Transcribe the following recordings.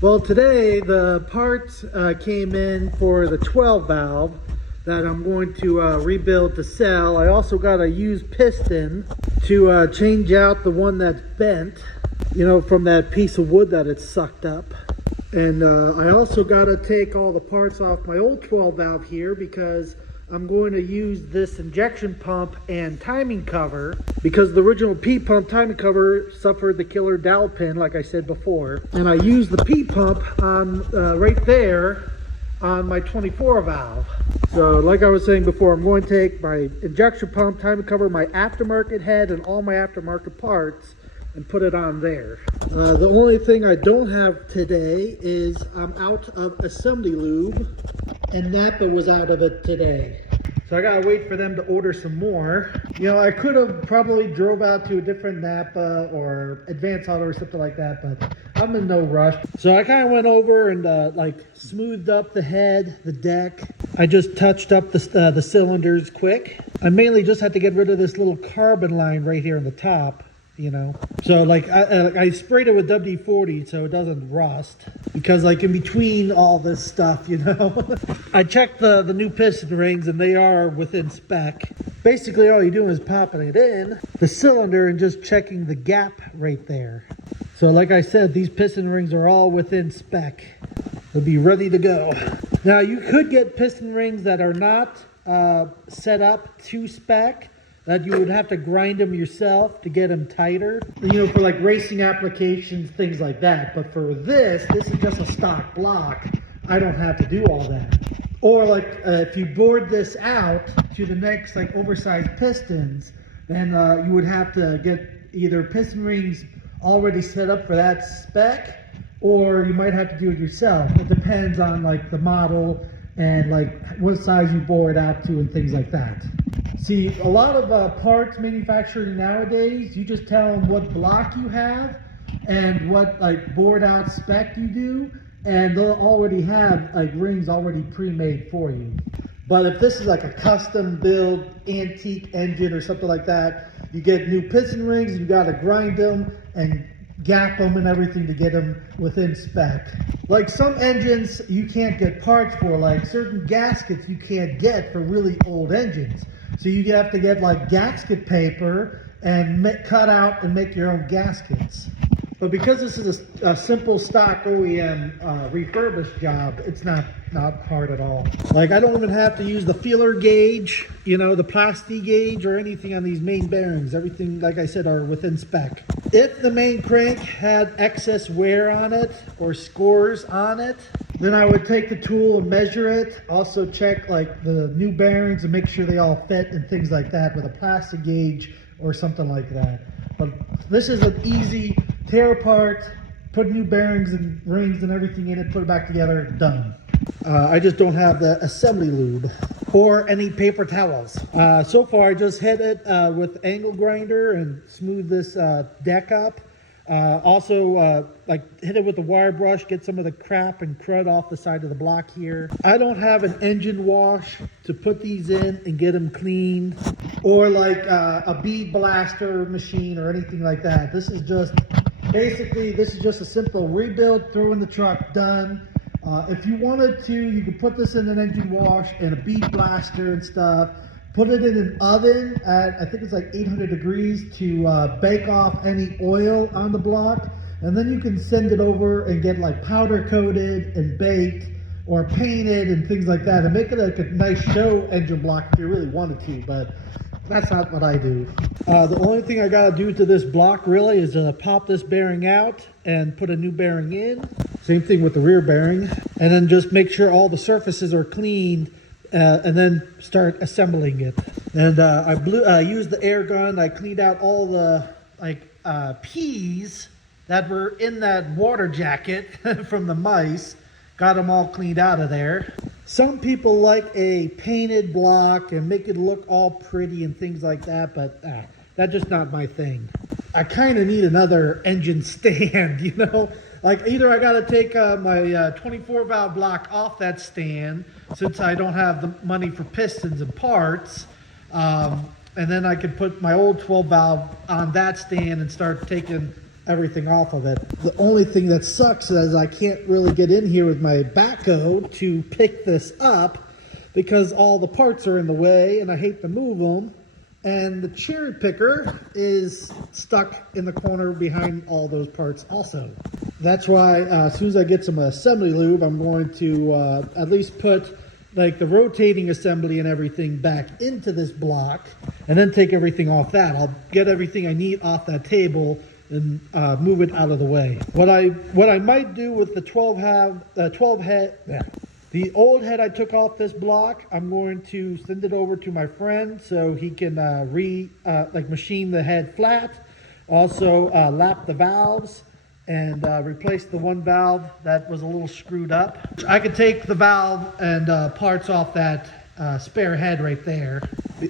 Well, today the parts came in for the 12 valve that I'm going to rebuild to sell. I also got a used piston to change out the one that's bent, you know, from that piece of wood that it sucked up. And I also got to take all the parts off my old 12 valve here because I'm going to use this injection pump and timing cover because the original P pump timing cover suffered the killer dowel pin, like I said before. And I used the P pump on right there on my 24 valve. So like I was saying before, I'm going to take my injection pump, timing cover, my aftermarket head, and all my aftermarket parts and put it on there. The only thing I don't have today is I'm out of assembly lube, and Napa was out of it today. So I gotta wait for them to order some more. You know, I could have probably drove out to a different Napa or Advance Auto or something like that, but I'm in no rush. So I kind of went over and like smoothed up the head, the deck. I just touched up the cylinders quick. I mainly just had to get rid of this little carbon line right here on the top. You know, so like I sprayed it with WD-40 so it doesn't rust, because like in between all this stuff, you know, I checked the new piston rings and they are within spec. Basically all you're doing is popping it in the cylinder and just checking the gap right there. So like I said, these piston rings are all within spec. They'll be ready to go. Now you could get piston rings that are not set up to spec, that you would have to grind them yourself to get them tighter, you know, for like racing applications, things like that. But for this is just a stock block. I don't have to do all that. Or like if you bored this out to the next like oversized pistons, then you would have to get either piston rings already set up for that spec, or you might have to do it yourself. It depends on like the model and like what size you bore it out to and things like that. See, a lot of parts manufacturing nowadays, you just tell them what block you have and what like bored out spec you do, and they'll already have like rings already pre-made for you. But if this is like a custom build antique engine or something like that, you get new piston rings and you got to grind them and gap them and everything to get them within spec. Like some engines you can't get parts for, like certain gaskets you can't get for really old engines. So you have to get like gasket paper and cut out and make your own gaskets. But because this is a simple stock OEM refurbished job, it's not hard at all. Like I don't even have to use the feeler gauge, you know, the plasti gauge or anything on these main bearings. Everything, like I said, are within spec. If the main crank had excess wear on it or scores on it, then I would take the tool and measure it. Also check like the new bearings and make sure they all fit and things like that with a plastic gauge or something like that. But this is an easy tear apart, put new bearings and rings and everything in it, put it back together, done. I just don't have the assembly lube or any paper towels. So far I just hit it with angle grinder and smooth this deck up. Also like hit it with the wire brush, get some of the crap and crud off the side of the block here. I don't have an engine wash to put these in and get them cleaned, or like a bead blaster machine or anything like that. This is just basically, this is just a simple rebuild, throw in the truck, done. If you wanted to, you could put this in an engine wash and a bead blaster and stuff. Put it in an oven at, I think it's like 800 degrees to bake off any oil on the block. And then you can send it over and get like powder coated and baked or painted and things like that. And make it like a nice show engine block if you really wanted to, but that's not what I do. The only thing I gotta do to this block really is pop this bearing out and put a new bearing in. Same thing with the rear bearing. And then just make sure all the surfaces are cleaned and then start assembling it. And I used the air gun. I cleaned out all the peas that were in that water jacket from the mice. Got them all cleaned out of there. Some people like a painted block and make it look all pretty and things like that, but that's just not my thing. I kind of need another engine stand, you know? Like either I gotta take my 24 valve block off that stand since I don't have the money for pistons and parts, and then I could put my old 12 valve on that stand and start taking everything off of it. The only thing that sucks is I can't really get in here with my backhoe to pick this up because all the parts are in the way and I hate to move them. And the cherry picker is stuck in the corner behind all those parts also. That's why as soon as I get some assembly lube, I'm going to at least put like the rotating assembly and everything back into this block and then take everything off that. I'll get everything I need off that table and move it out of the way. What I might do with the 12 head, the old head I took off this block, I'm going to send it over to my friend so he can machine the head flat. Also lap the valves and replace the one valve that was a little screwed up. I could take the valve and parts off that spare head right there.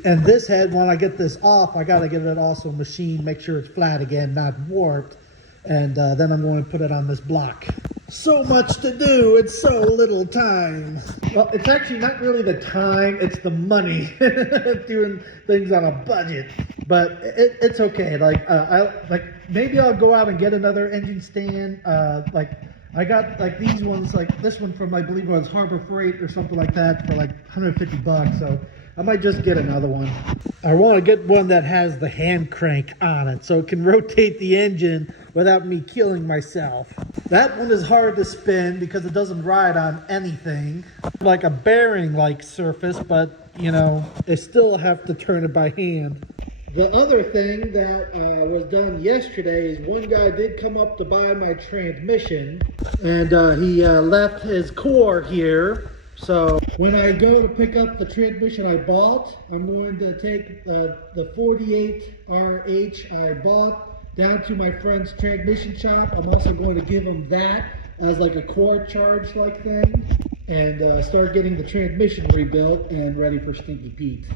And this head, when I get this off, I gotta get it also machined, make sure it's flat again, not warped. And then I'm going to put it on this block. So much to do, it's so little time. Well, it's actually not really the time, it's the money. Doing things on a budget. But it's okay. Maybe I'll go out and get another engine stand. I got like these ones, like this one from I believe it was Harbor Freight or something like that for like 150 bucks. So I might just get another one. I want to get one that has the hand crank on it so it can rotate the engine without me killing myself. That one is hard to spin because it doesn't ride on anything. Like a bearing-like surface, but you know, I still have to turn it by hand. The other thing that was done yesterday is one guy did come up to buy my transmission and he left his core here. So when I go to pick up the transmission I bought, I'm going to take the 48RH I bought down to my friend's transmission shop. I'm also going to give him that as like a core charge like thing and start getting the transmission rebuilt and ready for Stinky Pete.